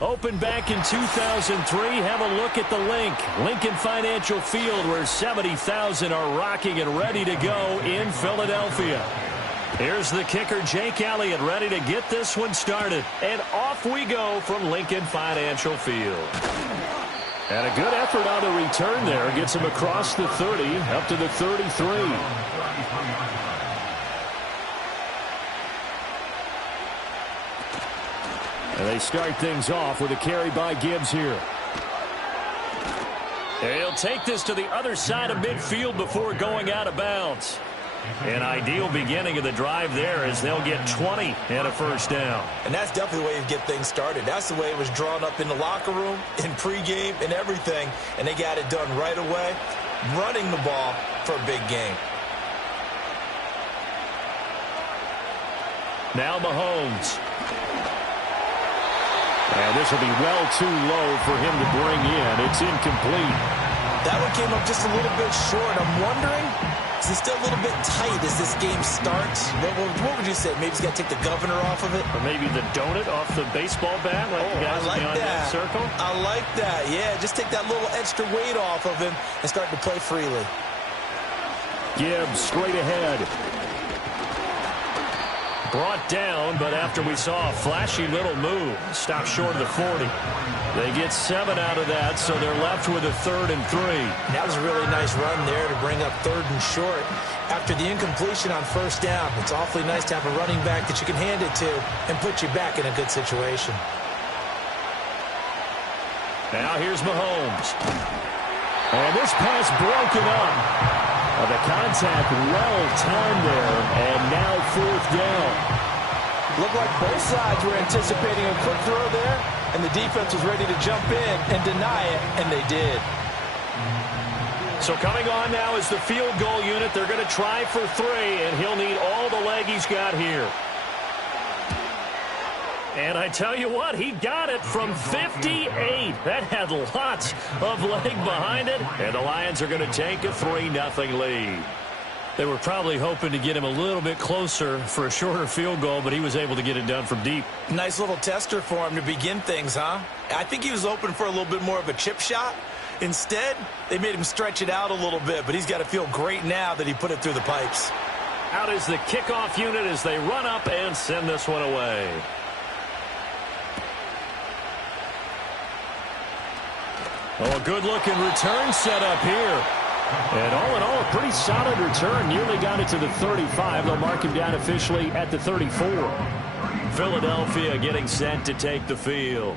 Opened back in 2003, have a look at the Lincoln Financial Field, where 70,000 are rocking and ready to go in Philadelphia. Here's the kicker, Jake Elliott, ready to get this one started. And off we go from Lincoln Financial Field. And a good effort on the return there. Gets him across the 30, up to the 33. And they start things off with a carry by Gibbs here. And he'll take this to the other side of midfield before going out of bounds. An ideal beginning of the drive there, as they'll get 20 and a first down. And that's definitely the way you get things started. That's the way it was drawn up in the locker room, in pregame, and everything. And they got it done right away, running the ball for a big game. Now Mahomes. And this will be well too low for him to bring in. It's incomplete. That one came up just a little bit short. I'm wondering, is it still a little bit tight as this game starts? What would you say? Maybe he's got to take the governor off of it? Or maybe the donut off the baseball bat? Like the guys I like that. Circle? I like that. Yeah, just take that little extra weight off of him and start to play freely. Gibbs straight ahead. Brought down, but after we saw a flashy little move, stopped short of the 40. They get 7 out of that, so they're left with a 3rd and 3. That was a really nice run there to bring up 3rd and short. After the incompletion on first down, it's awfully nice to have a running back that you can hand it to and put you back in a good situation. Now here's Mahomes. And this pass broken up. The contact well timed there, and now 4th down. Looked like both sides were anticipating a quick throw there, and the defense was ready to jump in and deny it, and they did. So coming on now is the field goal unit. They're going to try for 3, and he'll need all the leg he's got here. And I tell you what, he got it from 58. That had lots of leg behind it. And the Lions are going to take a 3-0 lead. They were probably hoping to get him a little bit closer for a shorter field goal, but he was able to get it done from deep. Nice little tester for him to begin things, huh? I think he was open for a little bit more of a chip shot. Instead, they made him stretch it out a little bit, but he's got to feel great now that he put it through the pipes. Out is the kickoff unit as they run up and send this one away. Oh, a good-looking return set up here. And all in all, a pretty solid return. Nearly got it to the 35. They'll mark him down officially at the 34. Philadelphia getting set to take the field.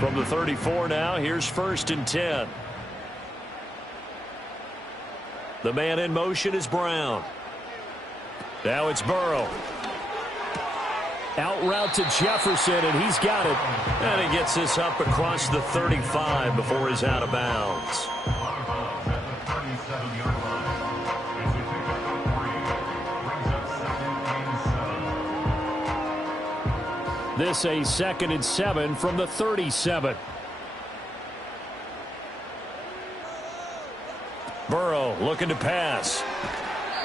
From the 34 now, here's 1st and 10. The man in motion is Brown. Now it's Burrow. Out route to Jefferson, and he's got it. And he gets this up across the 35 before he's out of bounds. This a 2nd and 7 from the 37. Burrow looking to pass.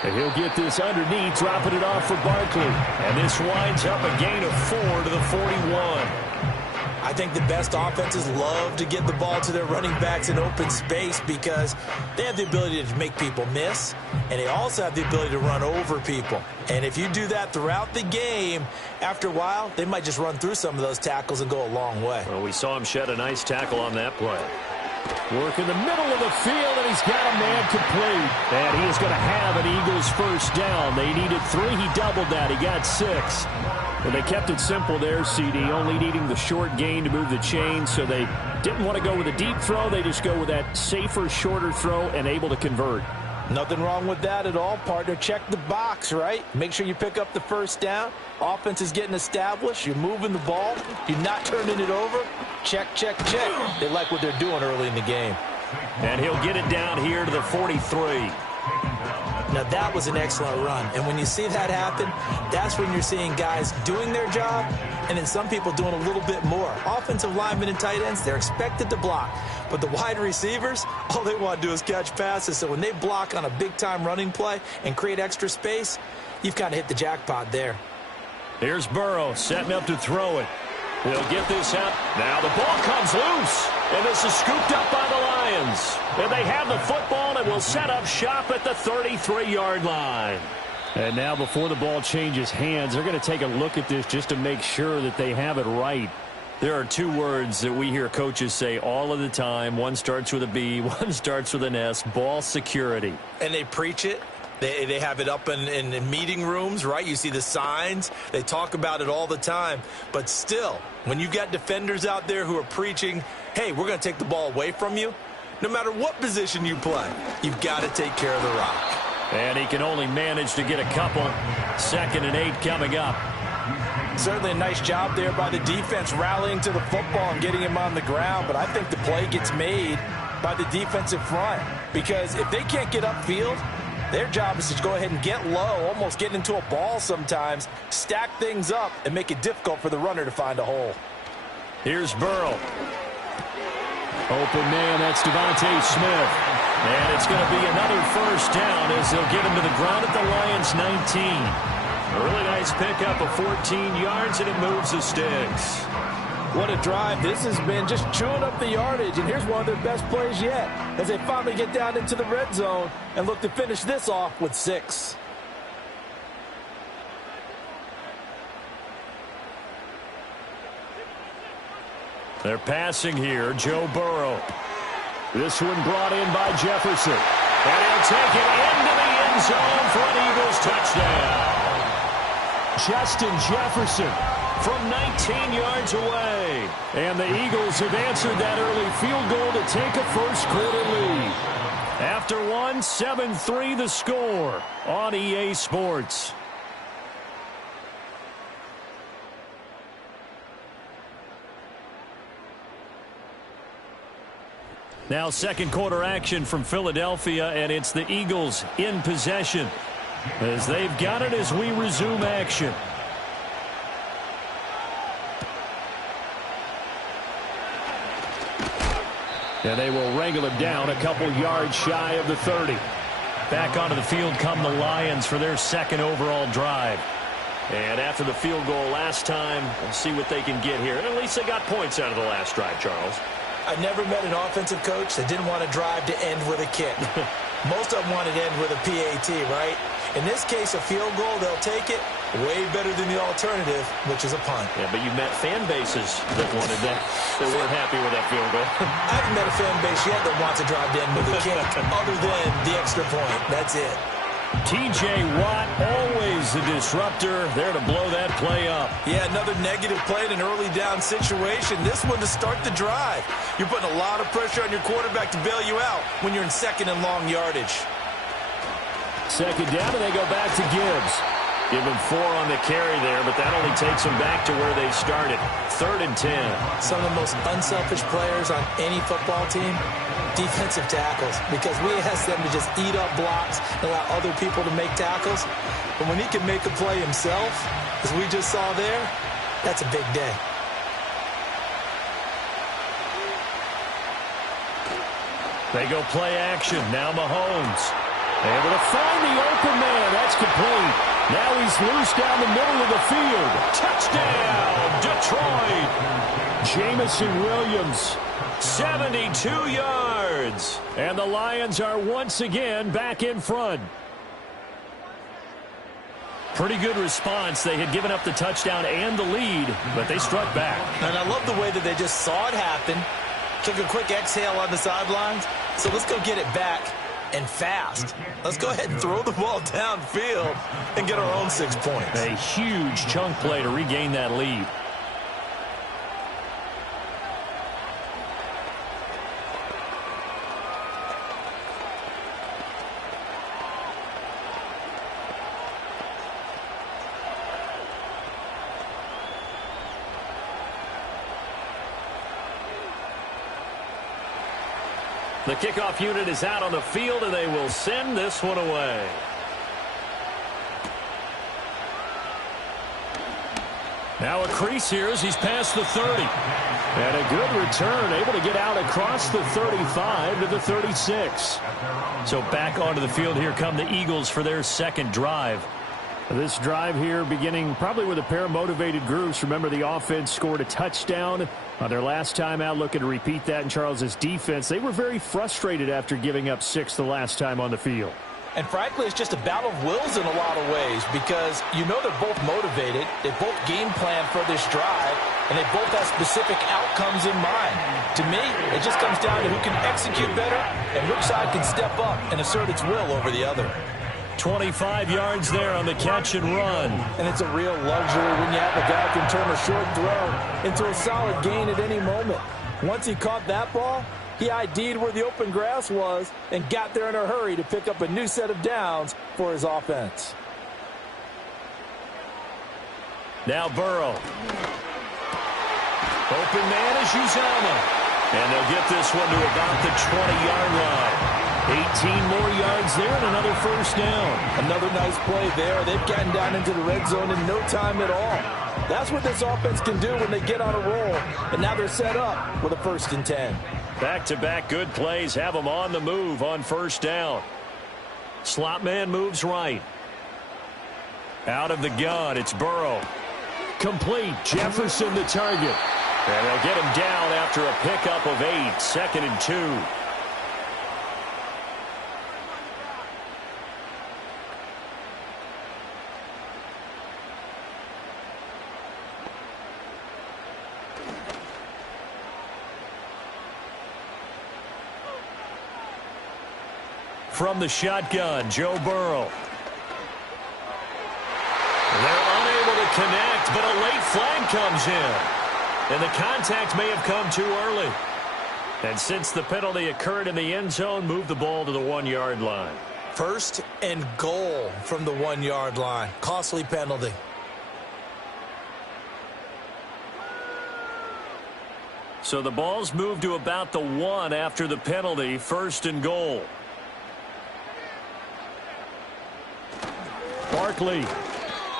And he'll get this underneath, dropping it off for Barkley. And this winds up a gain of 4 to the 41. I think the best offenses love to get the ball to their running backs in open space because they have the ability to make people miss, and they also have the ability to run over people. And if you do that throughout the game, after a while, they might just run through some of those tackles and go a long way. Well, we saw him shed a nice tackle on that play. Work in the middle of the field, and he's got a man complete. And he is going to have an Eagles first down. They needed 3. He doubled that. He got 6. And they kept it simple there, CD, only needing the short gain to move the chain. So they didn't want to go with a deep throw. They just go with that safer, shorter throw and able to convert. Nothing wrong with that at all, partner. Check the box, right? Make sure you pick up the first down. Offense is getting established. You're moving the ball. You're not turning it over. Check, check, check. They like what they're doing early in the game. And he'll get it down here to the 43. Now, that was an excellent run. And when you see that happen, that's when you're seeing guys doing their job and then some people doing a little bit more. Offensive linemen and tight ends, they're expected to block. But the wide receivers, all they want to do is catch passes. So when they block on a big-time running play and create extra space, you've kind of hit the jackpot there. Here's Burrow setting up to throw it. He'll get this out. Now the ball comes loose. And this is scooped up by the Lions. And they have the football and will set up shop at the 33-yard line. And now before the ball changes hands, they're going to take a look at this just to make sure that they have it right. There are two words that we hear coaches say all of the time. One starts with a B, one starts with an S, ball security. And they preach it. They have it up in meeting rooms, right? You see the signs. They talk about it all the time. But still, when you've got defenders out there who are preaching, hey, we're going to take the ball away from you, no matter what position you play, you've got to take care of the rock. And he can only manage to get a couple. 2nd and 8 coming up. Certainly a nice job there by the defense rallying to the football and getting him on the ground. But I think the play gets made by the defensive front. Because if they can't get upfield, their job is to go ahead and get low, almost get into a ball sometimes, stack things up, and make it difficult for the runner to find a hole. Here's Burrow. Open man, that's Devontae Smith. And it's going to be another first down as they'll get him to the ground at the Lions' 19. A really nice pickup of 14 yards, and it moves the sticks. What a drive. This has been just chewing up the yardage, and here's one of their best plays yet as they finally get down into the red zone and look to finish this off with 6. They're passing here, Joe Burrow. This one brought in by Jefferson. And he'll take it into the end zone for an Eagles touchdown. Justin Jefferson from 19 yards away. And the Eagles have answered that early field goal to take a first-quarter lead. After one, 7-3 the score on EA Sports. Now second quarter action from Philadelphia, and it's the Eagles in possession as they've got it as we resume action. And they will wrangle him down a couple yards shy of the 30. Back onto the field come the Lions for their second overall drive. And after the field goal last time, we'll see what they can get here. And at least they got points out of the last drive, Charles. I've never met an offensive coach that didn't want to drive to end with a kick. Most of them wanted to end with a PAT, right? In this case, a field goal, they'll take it. Way better than the alternative, which is a punt. Yeah, but you met fan bases that wanted that, that weren't happy with that field goal. I haven't met a fan base yet that wants to drive to end with a kick, other than the extra point. That's it. T.J. Watt, always the disruptor, there to blow that play up. Yeah, another negative play in an early down situation. This one to start the drive. You're putting a lot of pressure on your quarterback to bail you out when you're in second and long yardage. Second down, and they go back to Gibbs. Give him 4 on the carry there, but that only takes them back to where they started. 3rd and 10. Some of the most unselfish players on any football team, defensive tackles, because we ask them to just eat up blocks and allow other people to make tackles. But when he can make a play himself, as we just saw there, that's a big day. They go play action. Now Mahomes. Able to find the open man. That's complete. Now he's loose down the middle of the field. Touchdown, Detroit. Jamison Williams, 72 yards. And the Lions are once again back in front. Pretty good response. They had given up the touchdown and the lead, but they struck back. And I love the way that they just saw it happen. Took a quick exhale on the sidelines. So let's go get it back. And fast. Let's go ahead and throw the ball downfield and get our own 6 points. A huge chunk play to regain that lead. The kickoff unit is out on the field, and they will send this one away. Now a crease here as he's past the 30. And a good return, able to get out across the 35 to the 36. So back onto the field here come the Eagles for their second drive. This drive here beginning probably with a pair of motivated groups. Remember, the offense scored a touchdown on their last time out, looking to repeat that in Charles's defense. They were very frustrated after giving up 6 the last time on the field. And frankly, it's just a battle of wills in a lot of ways because you know they're both motivated. They both game plan for this drive, and they both have specific outcomes in mind. To me, it just comes down to who can execute better and which side can step up and assert its will over the other. 25 yards there on the catch and run. And it's a real luxury when you have a guy who can turn a short throw into a solid gain at any moment. Once he caught that ball, he ID'd where the open grass was and got there in a hurry to pick up a new set of downs for his offense. Now Burrow. Open man is Uzama. And they'll get this one to about the 20-yard line. 18 more yards there and another first down. Another nice play there. They've gotten down into the red zone in no time at all. That's what this offense can do when they get on a roll. And now they're set up with a 1st and 10. Back-to-back good plays have them on the move on first down. Slot man moves right. Out of the gun, it's Burrow. Complete. Jefferson the target. And they'll get him down after a pickup of 8. 2nd and 2. From the shotgun, Joe Burrow. They're unable to connect, but a late flag comes in. And the contact may have come too early. And since the penalty occurred in the end zone, move the ball to the 1-yard line. 1st and goal from the 1-yard line. Costly penalty. So the ball's moved to about the 1 after the penalty. 1st and goal. Barkley.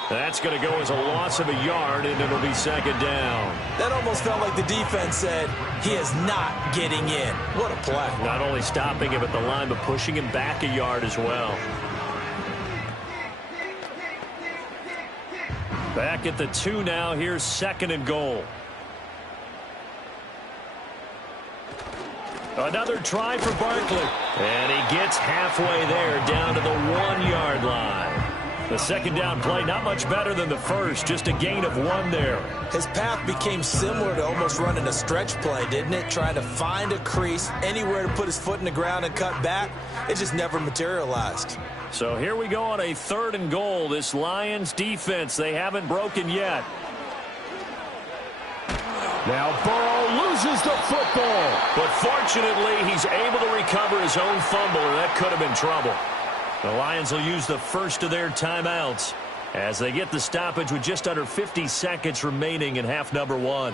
That's going to go as a loss of a yard, and it'll be 2nd down. That almost felt like the defense said, he is not getting in. What a play. Not only stopping him at the line, but pushing him back a yard as well. Back at the 2 now. Here's 2nd and goal. Another try for Barkley. And he gets halfway there, down to the 1-yard line. The 2nd down play, not much better than the first, just a gain of 1 there. His path became similar to almost running a stretch play, didn't it? Trying to find a crease, anywhere to put his foot in the ground and cut back. It just never materialized. So here we go on a 3rd and goal. This Lions defense, they haven't broken yet. Now Burrow loses the football. But fortunately, he's able to recover his own fumble, or that could have been trouble. The Lions will use the first of their timeouts as they get the stoppage with just under 50 seconds remaining in half number 1.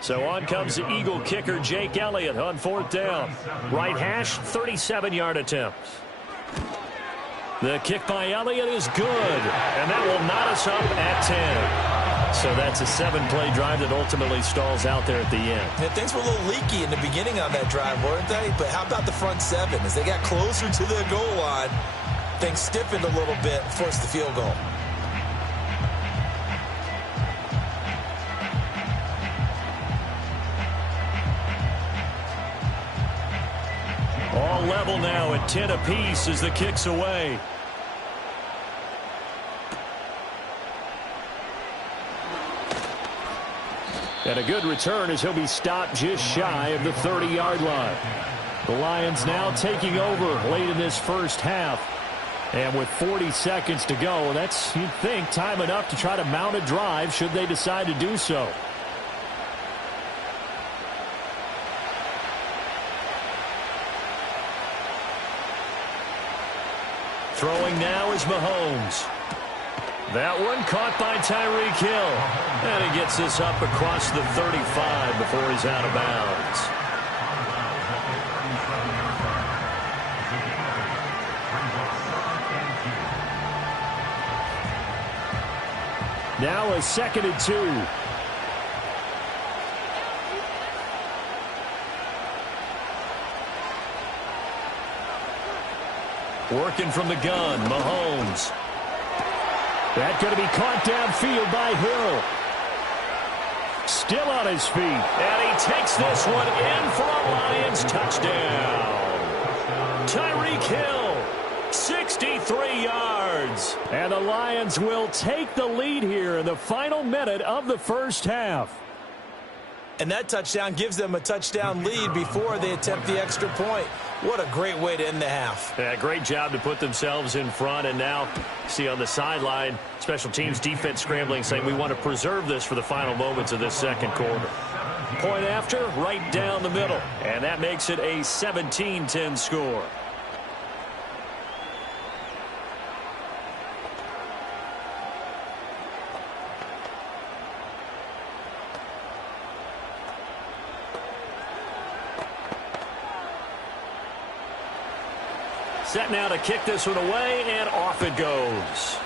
So on comes the Eagle kicker, Jake Elliott, on 4th down. Right hash, 37-yard attempt. The kick by Elliott is good, and that will knot us up at 10. So that's a 7-play drive that ultimately stalls out there at the end. Yeah, things were a little leaky in the beginning on that drive, weren't they? But how about the front 7? As they got closer to the goal line, things stiffened a little bit, forced the field goal. All level now at 10 apiece as the kick's away. And a good return as he'll be stopped just shy of the 30-yard line. The Lions now taking over late in this first half. And with 40 seconds to go, that's, you'd think, time enough to try to mount a drive should they decide to do so. Throwing now is Mahomes. That one caught by Tyreek Hill. And he gets this up across the 35 before he's out of bounds. Now a 2nd and 2. Working from the gun, Mahomes. That going to be caught downfield by Hill. Still on his feet. And he takes this one in for a Lions touchdown. Tyreek Hill, 63 yards. And the Lions will take the lead here in the final minute of the first half. And that touchdown gives them a touchdown lead before they attempt the extra point. What a great way to end the half. Yeah, great job to put themselves in front. And now, see on the sideline, special teams defense scrambling, saying we want to preserve this for the final moments of this second quarter. Point after, right down the middle. And that makes it a 17-10 score. Set now to kick this one away, and off it goes.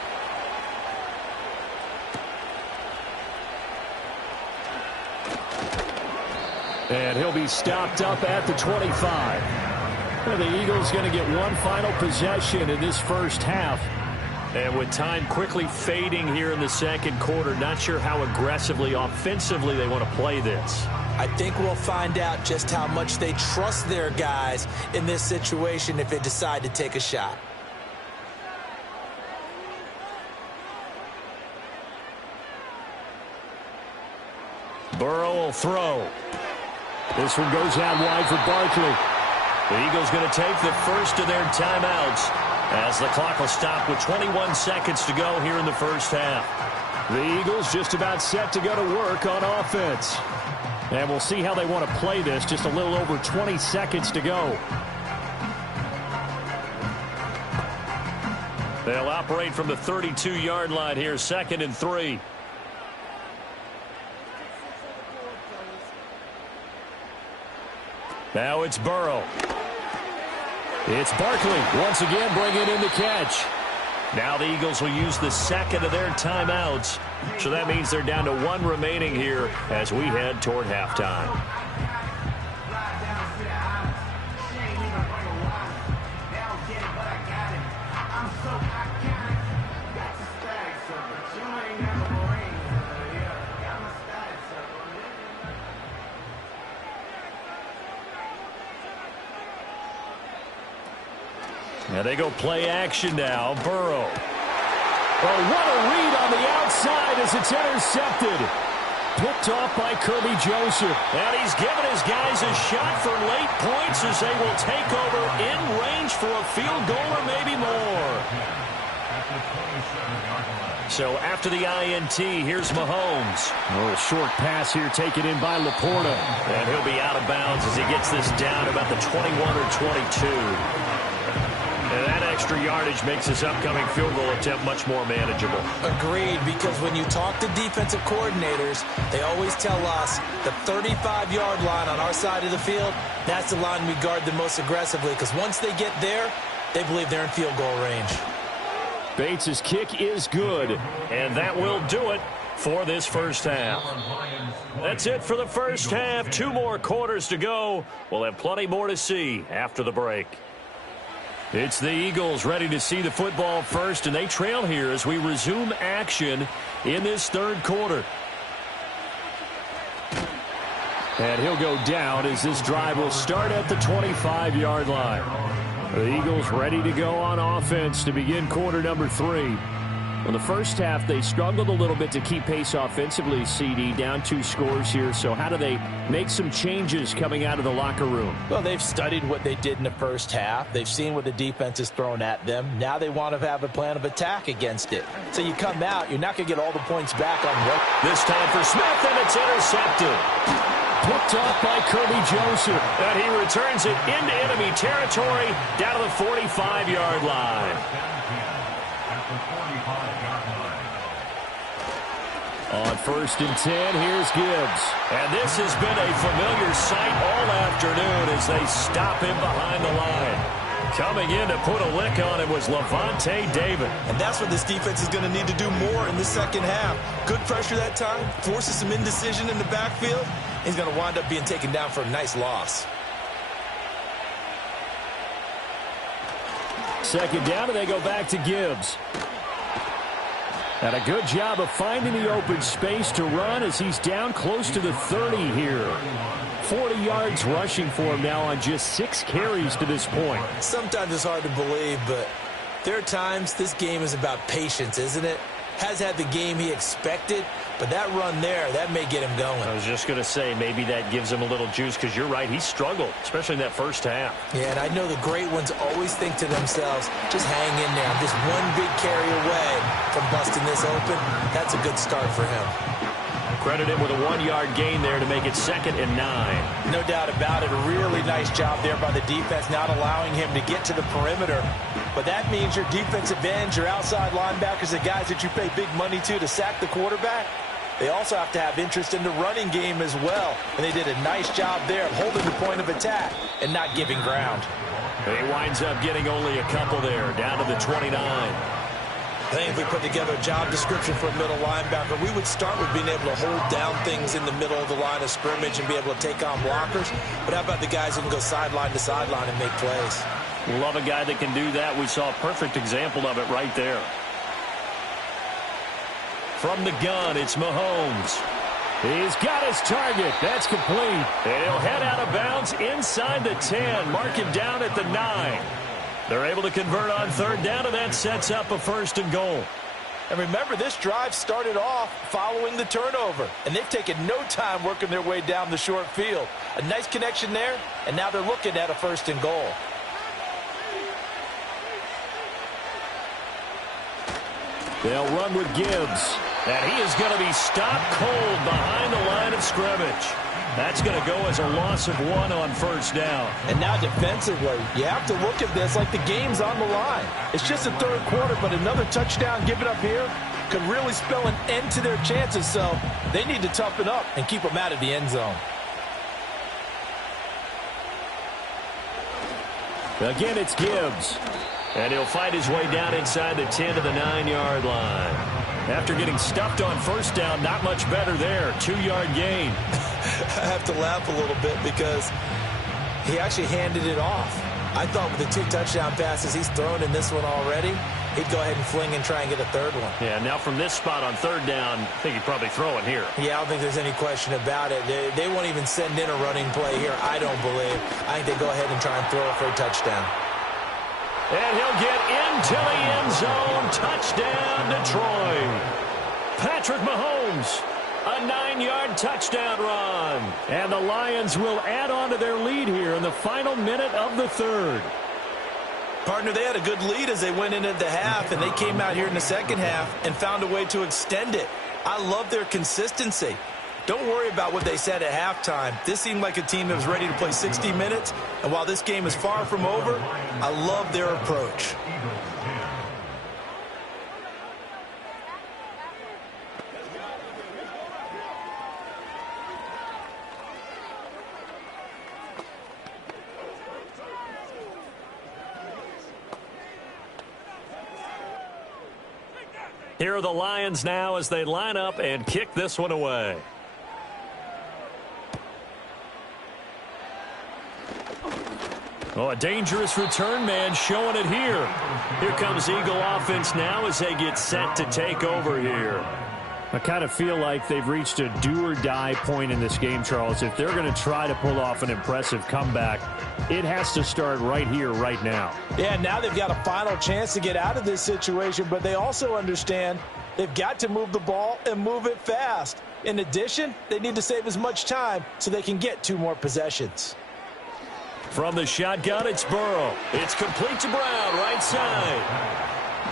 And he'll be stopped up at the 25. And the Eagles going to get one final possession in this first half. And with time quickly fading here in the second quarter, not sure how aggressively, offensively they want to play this. I think we'll find out just how much they trust their guys in this situation if they decide to take a shot. Burrow will throw. This one goes out wide for Barkley. The Eagles going to take the first of their timeouts as the clock will stop with 21 seconds to go here in the first half. The Eagles just about set to go to work on offense. And we'll see how they want to play this. Just a little over 20 seconds to go. They'll operate from the 32-yard line here, 2nd and 3. Now it's Burrow. It's Barkley once again bringing in the catch. Now the Eagles will use the second of their timeouts. So that means they're down to one remaining here as we head toward halftime. Now they go play action now. Burrow. Oh, what a read on the outside as it's intercepted. Picked off by Kirby Joseph. And he's given his guys a shot for late points as they will take over in range for a field goal or maybe more. So after the INT, here's Mahomes. Oh, a short pass here taken in by Laporta. And he'll be out of bounds as he gets this down about the 21 or 22. And that extra yardage makes this upcoming field goal attempt much more manageable. Agreed, because when you talk to defensive coordinators, they always tell us the 35-yard line on our side of the field, that's the line we guard the most aggressively, because once they get there, they believe they're in field goal range. Bates' kick is good, and that will do it for this first half. That's it for the first half. 2 more quarters to go. We'll have plenty more to see after the break. It's the Eagles ready to see the football first, and they trail here as we resume action in this third quarter. And he'll go down as this drive will start at the 25-yard line. The Eagles ready to go on offense to begin quarter number 3. In the first half, they struggled a little bit to keep pace offensively, CD, down 2 scores here. So how do they make some changes coming out of the locker room? Well, they've studied what they did in the first half. They've seen what the defense has thrown at them. Now they want to have a plan of attack against it. So you come out, you're not going to get all the points back on what. This time for Smith, and it's intercepted. Picked off by Kirby Joseph. And he returns it into enemy territory down to the 45-yard line. On 1st and 10, here's Gibbs. And this has been a familiar sight all afternoon as they stop him behind the line. Coming in to put a lick on him was Levante David. And that's what this defense is going to need to do more in the second half. Good pressure that time, forces some indecision in the backfield. He's going to wind up being taken down for a nice loss. Second down, and they go back to Gibbs. And a good job of finding the open space to run as he's down close to the 30 here. 40 yards rushing for him now on just 6 carries to this point. Sometimes it's hard to believe, but there are times this game is about patience, isn't it? Has had the game he expected, but that run there, that may get him going. I was just going to say, maybe that gives him a little juice, because you're right, he struggled, especially in that first half. Yeah, and I know the great ones always think to themselves, just hang in there. I'm just one big carry away from busting this open. That's a good start for him. Credit him with a 1-yard gain there to make it 2nd and 9. No doubt about it. A really nice job there by the defense, not allowing him to get to the perimeter. But that means your defensive ends, your outside linebackers, the guys that you pay big money to sack the quarterback, they also have to have interest in the running game as well. And they did a nice job there of holding the point of attack and not giving ground. He winds up getting only a couple there, down to the 29. I think if we put together a job description for a middle linebacker, we would start with being able to hold down things in the middle of the line of scrimmage and be able to take on blockers. But how about the guys who can go sideline to sideline and make plays? Love a guy that can do that. We saw a perfect example of it right there. From the gun, it's Mahomes. He's got his target. That's complete. And he'll head out of bounds inside the 10. Mark him down at the 9. They're able to convert on 3rd down, and that sets up a 1st and goal. And remember, this drive started off following the turnover, and they've taken no time working their way down the short field. A nice connection there, and now they're looking at a 1st and goal. They'll run with Gibbs, and he is going to be stopped cold behind the line of scrimmage. That's going to go as a loss of 1 on 1st down. And now defensively, you have to look at this like the game's on the line. It's just the 3rd quarter, but another touchdown given up here could really spell an end to their chances, so they need to toughen up and keep them out of the end zone. Again, it's Gibbs. And he'll fight his way down inside the 10 to the 9-yard line. After getting stuffed on 1st down, not much better there. 2-yard gain. I have to laugh a little bit because he actually handed it off. I thought with the 2 touchdown passes he's thrown in this one already, he'd go ahead and fling and try and get a 3rd one. Yeah, now from this spot on 3rd down, I think he'd probably throw it here. Yeah, I don't think there's any question about it. They won't even send in a running play here, I don't believe. I think they go ahead and try and throw it for a touchdown. And he'll get into the end zone. Touchdown, Detroit. Patrick Mahomes, a 9-yard touchdown run. And the Lions will add on to their lead here in the final minute of the 3rd. Partner, they had a good lead as they went into the half, and they came out here in the 2nd half and found a way to extend it. I love their consistency. Don't worry about what they said at halftime. This seemed like a team that was ready to play 60 minutes, and while this game is far from over, I love their approach. Here are the Lions now as they line up and kick this one away. Oh, a dangerous return man showing it here. Here comes Eagle offense now as they get set to take over here. I kind of feel like they've reached a do-or-die point in this game, Charles. If they're going to try to pull off an impressive comeback, it has to start right here, right now. Yeah, now they've got a final chance to get out of this situation, but they also understand they've got to move the ball and move it fast. In addition, they need to save as much time so they can get 2 more possessions. From the shotgun, it's Burrow. It's complete to Brown, right side.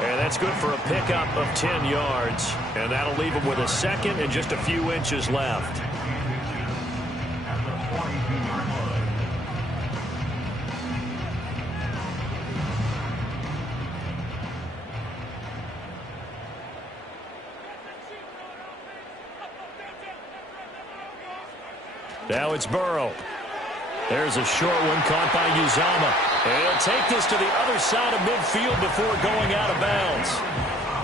And that's good for a pickup of 10 yards. And that'll leave him with a 2nd and just a few inches left. Now it's Burrow. There's a short one caught by Uzama. And he'll take this to the other side of midfield before going out of bounds.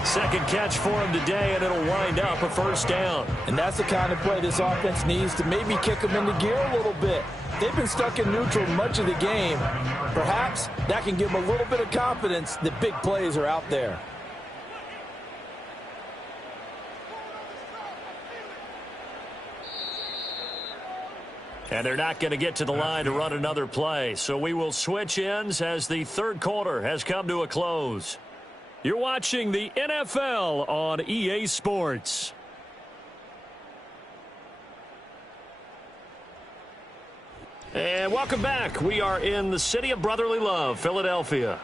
Second catch for him today, and it'll wind up a first down. And that's the kind of play this offense needs to maybe kick them into gear a little bit. They've been stuck in neutral much of the game. Perhaps that can give them a little bit of confidence that big plays are out there. And they're not going to get to the line to run another play. So we will switch ends as the third quarter has come to a close. You're watching the NFL on EA Sports. And welcome back. We are in the city of brotherly love, Philadelphia.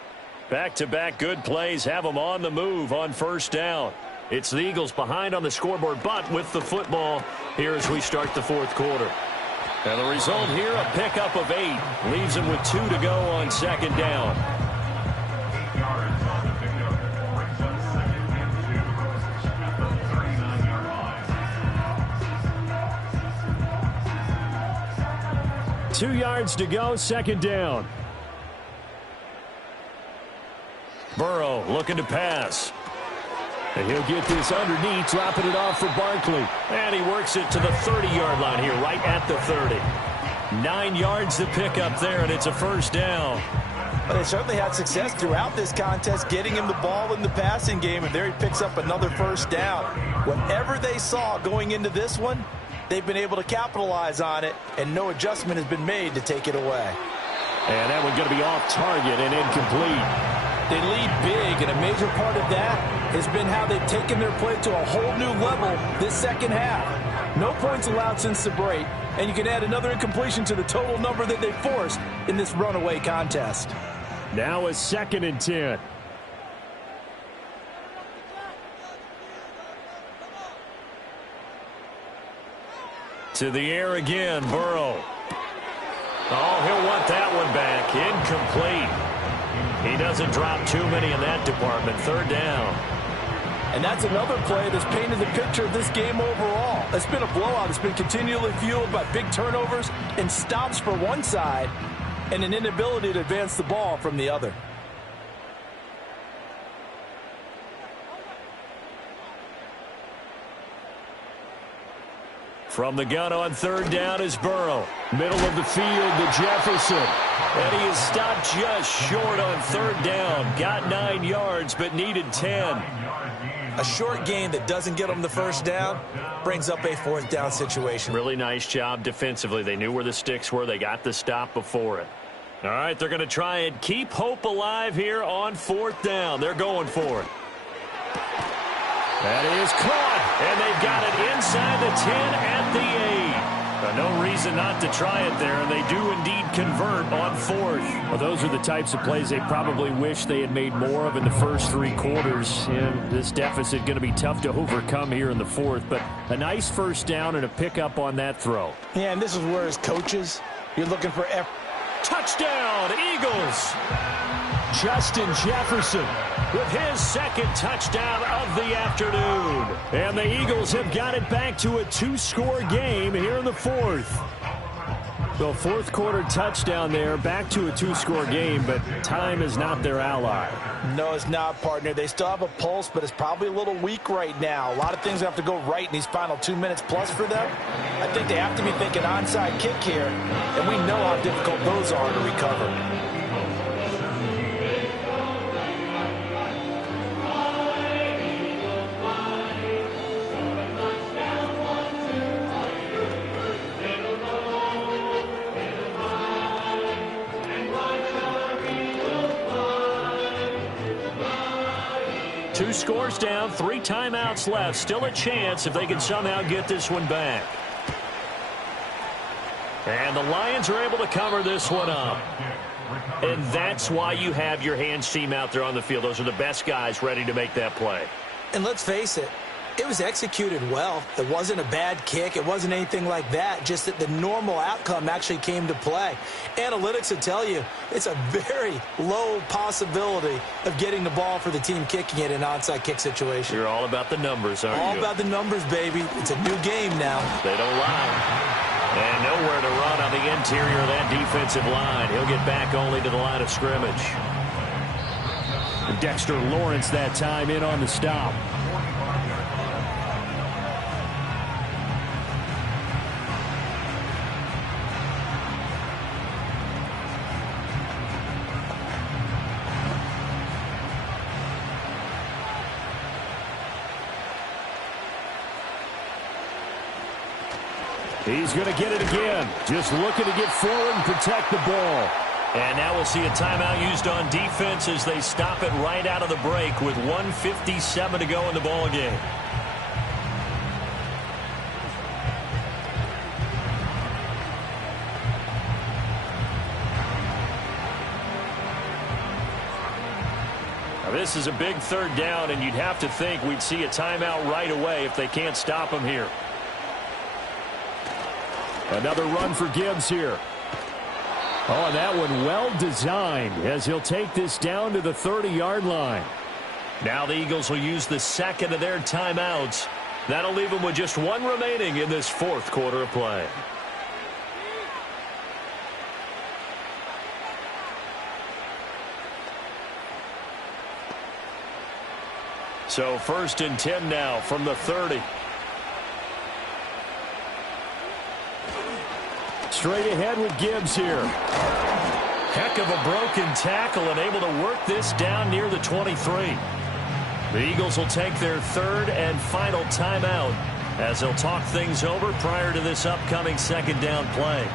Back-to-back good plays have them on the move on first down. It's the Eagles behind on the scoreboard, but with the football here as we start the fourth quarter. And the result here, a pickup of 8. Leaves them with 2 to go on second down. Two yards to go, second down. Burrow looking to pass. And he'll get this underneath, dropping it off for Barkley. And he works it to the 30-yard line here, right at the 30. 9 yards to pick up there, and it's a first down. Well, they certainly had success throughout this contest, getting him the ball in the passing game, and there he picks up another first down. Whatever they saw going into this one, they've been able to capitalize on it, and no adjustment has been made to take it away. And that one's going to be off target and incomplete. They lead big, and a major part of that has been how they've taken their play to a whole new level this second half. No points allowed since the break, and you can add another incompletion to the total number that they forced in this runaway contest. Now a 2nd and 10. To the air again, Burrow. Oh, he'll want that one back. Incomplete. He doesn't drop too many in that department. Third down. And that's another play that's painted the picture of this game overall. It's been a blowout. It's been continually fueled by big turnovers and stops for one side and an inability to advance the ball from the other. From the gun on third down is Burrow. Middle of the field to Jefferson. And he is stopped just short on third down. Got 9 yards, but needed 10. A short gain that doesn't get them the first down brings up a fourth down situation. Really nice job defensively. They knew where the sticks were. They got the stop before it. All right, they're going to try and keep hope alive here on fourth down. They're going for it. That is caught, and they've got it inside the 10 at the 8. No reason not to try it there, and they do indeed convert on fourth. Well, those are the types of plays they probably wish they had made more of in the first 3 quarters. And this deficit going to be tough to overcome here in the fourth, but a nice first down and a pickup on that throw. Yeah, and this is where as coaches, you're looking for touchdown, Eagles! Justin Jefferson with his second touchdown of the afternoon. And the Eagles have got it back to a 2-score game here in the fourth. So fourth quarter touchdown there, back to a 2-score game, but time is not their ally. No, it's not, partner. They still have a pulse, but it's probably a little weak right now. A lot of things have to go right in these final 2 minutes plus for them. I think they have to be thinking onside kick here, and we know how difficult those are to recover. Two scores down, 3 timeouts left. Still a chance if they can somehow get this one back. And the Lions are able to cover this one up. And that's why you have your hands team out there on the field. Those are the best guys ready to make that play. And let's face it, it was executed well. It wasn't a bad kick. It wasn't anything like that. Just that the normal outcome actually came to play. Analytics will tell you it's a very low possibility of getting the ball for the team kicking it in an onside kick situation. You're all about the numbers, aren't you? All about the numbers, baby. It's a new game now. They don't lie. And nowhere to run on the interior of that defensive line. He'll get back only to the line of scrimmage. Dexter Lawrence that time in on the stop. He's going to get it again. Just looking to get forward and protect the ball. And now we'll see a timeout used on defense as they stop it right out of the break with 1:57 to go in the ball game. Now this is a big third down, and you'd have to think we'd see a timeout right away if they can't stop him here. Another run for Gibbs here. Oh, and that one well designed as he'll take this down to the 30-yard line. Now the Eagles will use the second of their timeouts. That'll leave them with just one remaining in this fourth quarter of play. So 1st and 10 now from the 30. Straight ahead with Gibbs here. Heck of a broken tackle and able to work this down near the 23. The Eagles will take their third and final timeout as they'll talk things over prior to this upcoming second down play.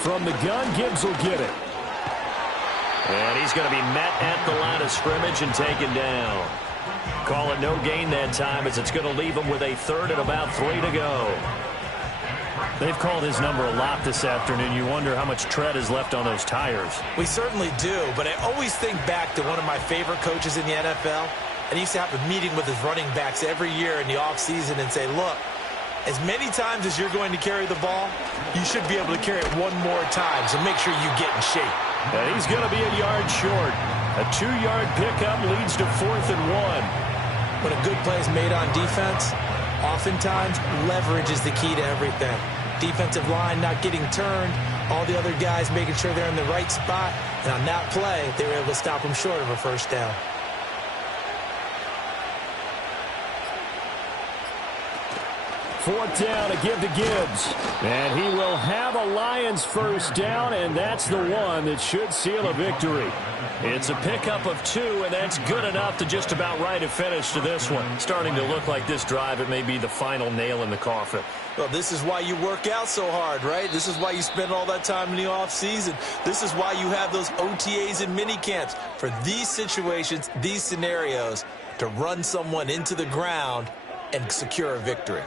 From the gun, Gibbs will get it. And he's going to be met at the line of scrimmage and taken down. Call it no gain that time as it's going to leave him with a third and about 3 to go. They've called his number a lot this afternoon. You wonder how much tread is left on those tires. We certainly do, but I always think back to one of my favorite coaches in the NFL. And he used to have a meeting with his running backs every year in the offseason and say, look, as many times as you're going to carry the ball, you should be able to carry it one more time, so make sure you get in shape. And he's going to be a yard short. A 2-yard pickup leads to 4th and 1. When a good play is made on defense, oftentimes leverage is the key to everything. Defensive line not getting turned, all the other guys making sure they're in the right spot, and on that play, they were able to stop them short of a first down. Fourth down to give to Gibbs. And he will have a Lions first down, and that's the one that should seal a victory. It's a pickup of 2, and that's good enough to just about write a finish to this one. Starting to look like this drive, it may be the final nail in the coffin. Well, this is why you work out so hard, right? This is why you spend all that time in the offseason. This is why you have those OTAs and mini camps. For these situations, these scenarios, to run someone into the ground and secure a victory.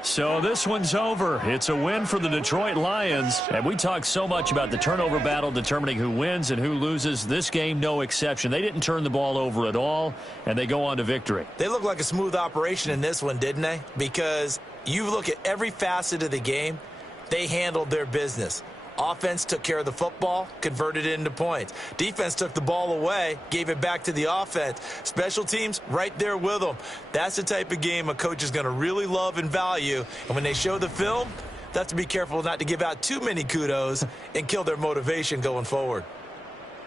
So this one's over. It's a win for the Detroit Lions. And we talk so much about the turnover battle determining who wins and who loses. This game, no exception. They didn't turn the ball over at all, and they go on to victory. They look like a smooth operation in this one, didn't they? Because you look at every facet of the game, they handled their business. Offense took care of the football, converted it into points. Defense took the ball away, gave it back to the offense. Special teams, right there with them. That's the type of game a coach is going to really love and value. And when they show the film, they have to be careful not to give out too many kudos and kill their motivation going forward.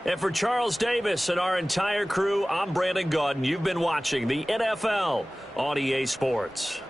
And for Charles Davis and our entire crew, I'm Brandon Gaudin. You've been watching the NFL on EA Sports.